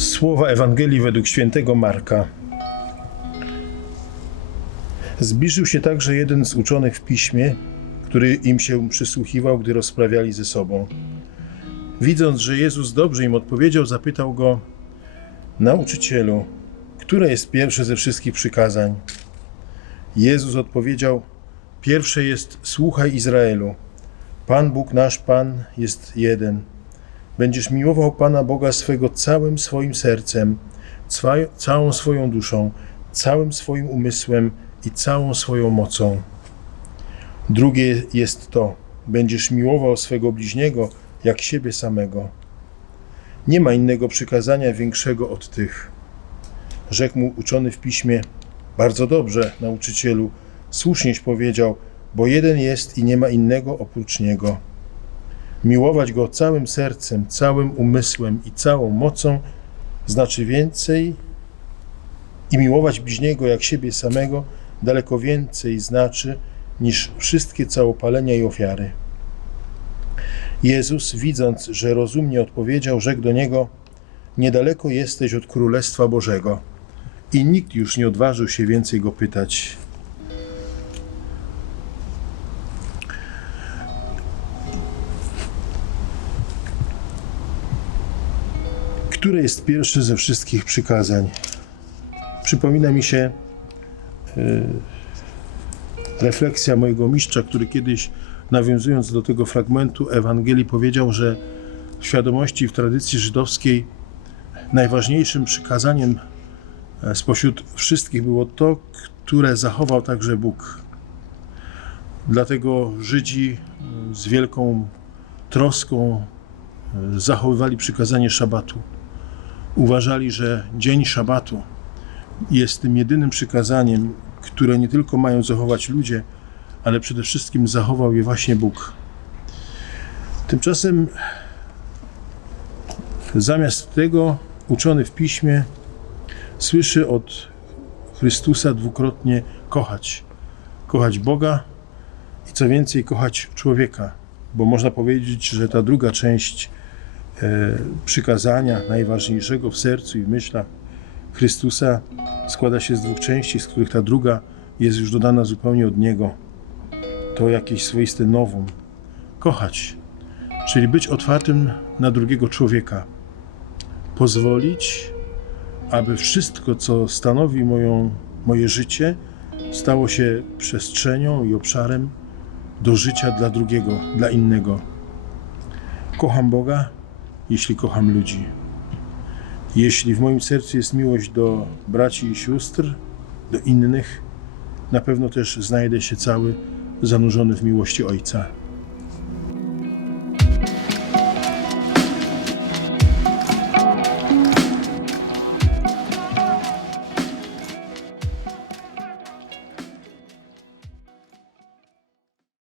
Słowa Ewangelii według świętego Marka. Zbliżył się także jeden z uczonych w piśmie, który im się przysłuchiwał, gdy rozprawiali ze sobą. Widząc, że Jezus dobrze im odpowiedział, zapytał go: Nauczycielu, które jest pierwsze ze wszystkich przykazań? Jezus odpowiedział: Pierwsze jest: Słuchaj Izraelu. Pan Bóg nasz Pan jest jeden. Będziesz miłował Pana Boga swego całym swoim sercem, całą swoją duszą, całym swoim umysłem i całą swoją mocą. Drugie jest to: będziesz miłował swego bliźniego jak siebie samego. Nie ma innego przykazania większego od tych. Rzekł mu uczony w piśmie: Bardzo dobrze, nauczycielu, słusznieś powiedział, bo jeden jest i nie ma innego oprócz niego. Miłować go całym sercem, całym umysłem i całą mocą znaczy więcej i miłować bliźniego jak siebie samego daleko więcej znaczy niż wszystkie całopalenia i ofiary. Jezus, widząc, że rozumnie odpowiedział, rzekł do niego: Niedaleko jesteś od Królestwa Bożego. I nikt już nie odważył się więcej go pytać. Które jest pierwsze ze wszystkich przykazań? Przypomina mi się y, refleksja mojego mistrza, który kiedyś, nawiązując do tego fragmentu Ewangelii, powiedział, że w świadomości, w tradycji żydowskiej najważniejszym przykazaniem e, spośród wszystkich było to, które zachował także Bóg. Dlatego Żydzi y, z wielką troską zachowywali przykazanie szabatu. Uważali, że dzień szabatu jest tym jedynym przykazaniem, które nie tylko mają zachować ludzie, ale przede wszystkim zachował je właśnie Bóg. Tymczasem zamiast tego uczony w piśmie słyszy od Chrystusa dwukrotnie kochać. Kochać Boga i co więcej, kochać człowieka, bo można powiedzieć, że ta druga część przykazania, najważniejszego w sercu i w myślach Chrystusa, składa się z dwóch części, z których ta druga jest już dodana zupełnie od Niego. To jakieś swoiste nowum. Kochać, czyli być otwartym na drugiego człowieka. Pozwolić, aby wszystko, co stanowi moją, moje życie, stało się przestrzenią i obszarem do życia dla drugiego, dla innego. Kocham Boga, jeśli kocham ludzi. Jeśli w moim sercu jest miłość do braci i sióstr, do innych, na pewno też znajdę się cały zanurzony w miłości Ojca.